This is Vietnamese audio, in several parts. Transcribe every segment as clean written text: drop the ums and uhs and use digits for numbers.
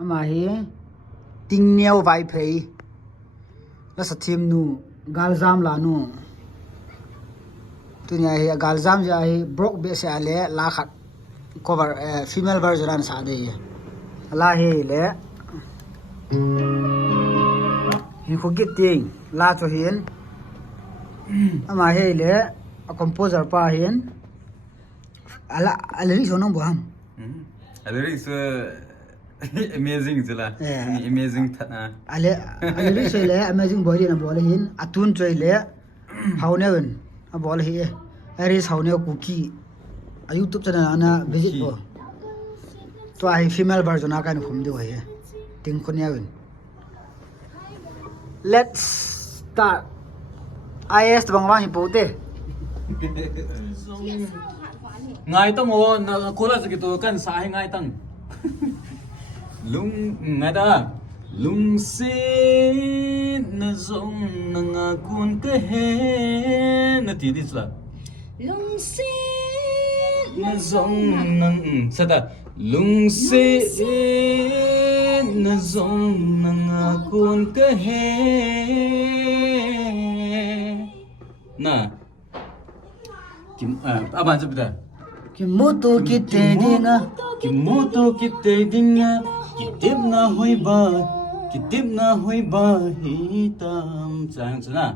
ama hi Tingneo Vaiphei la sathim nu galjam la nu tunia hi galjam ja hi brok be se ale la khat cover female version an sa de la hi le Hinkho kitteng la cho hian ama hi le a composer pa hian ala ri so nang bo ham Already so amazing zula. Amazing thana. Ale ri so le amazing boy na bol hin atun choi le haunewen a bol hi ari haune kuki a YouTube channel ana visit bo to ai female version a kan khum de hoye ting khoniawen let's start is bangwa hi pote Ngai tang o na kola se to kan sa hai ngai tang. Lung ngai da lung se na zong na nga kun ke he na ti dis la. Lung se Na zong nang sa da lung se na zong na nga kun ke he na kim aban sa bida Kimoto kite dinga Kimoto kite dinga kitip na hoi ba hitam sang sana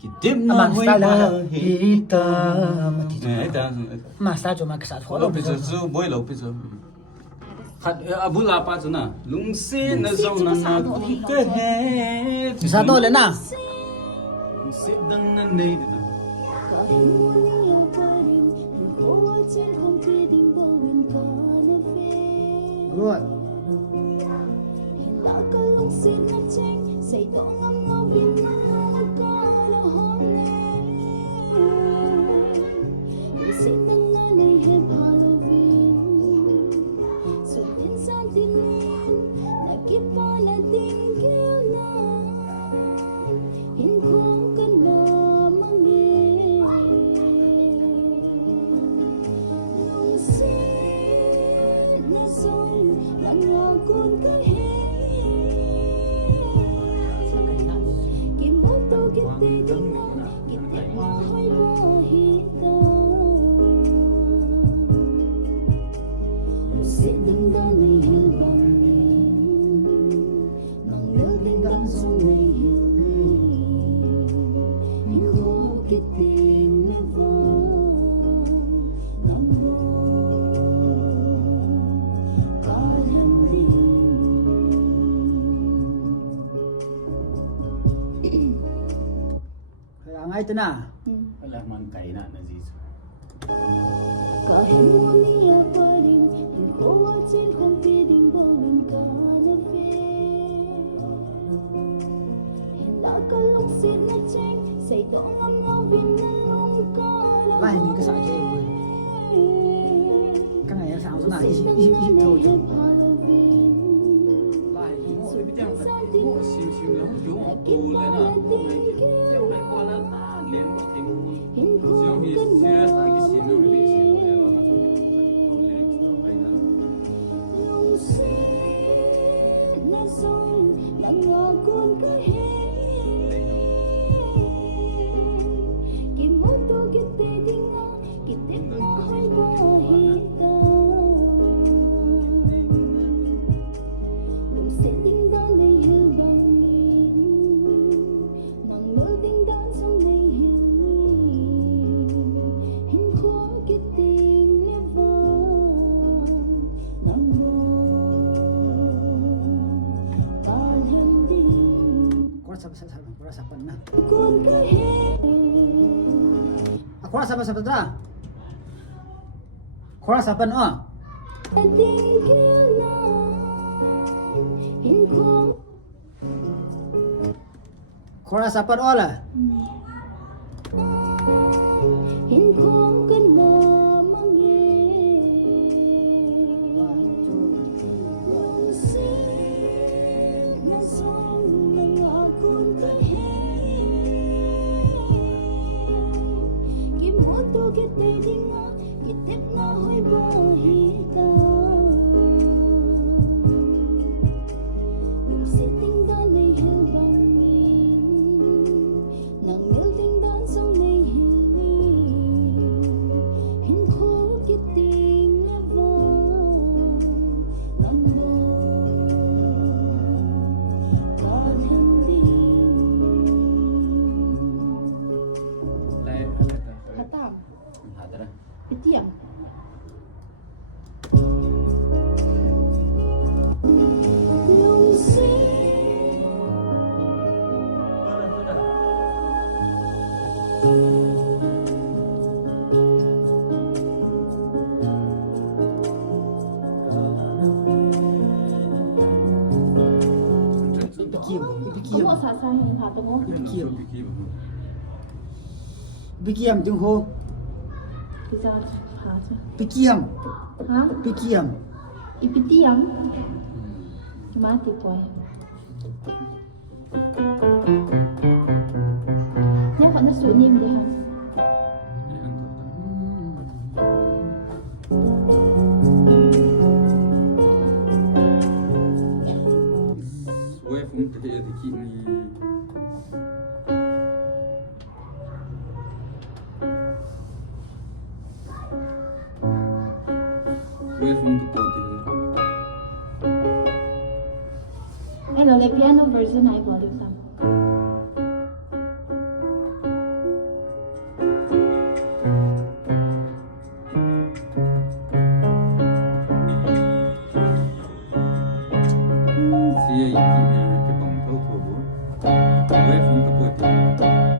kitip na hoi ba hitam hitam masa jo mak sa lo piso zu boy lo piso khat abula pa sana lung se na zong na na ke he sa to le na se dang na nei de good ngay tên à là man cày na gì cả hem mulia paring Hinkho chen khom pi ding bo win ka na fe hin la ka lok sin na cheng sei to ngam ngau vin na long ka lại mình cái sải chơi rồi cái này sao thế này ít thôi chứ lại ngồi bên trong cái ngồi xíu xíu lắm chú bù lên à trong này qua là liền có thêm siêu bị siêu cái xíu nữa bị xíu Kurasapan na. Kurasapan sa patra. Kurasapan oh. Kurasapan oh lah. có xả sai hay thả tung hô Bikiam. Bikim. Bikiam tung ho. thì ra phá chứ Bikiam. hả Bikiam. ipitiam mati poi nếu vẫn nó xuống nhịp đi hả Ue phun thì kỹ ni. Ue phun tu thì. Hello, le piano version I volume some.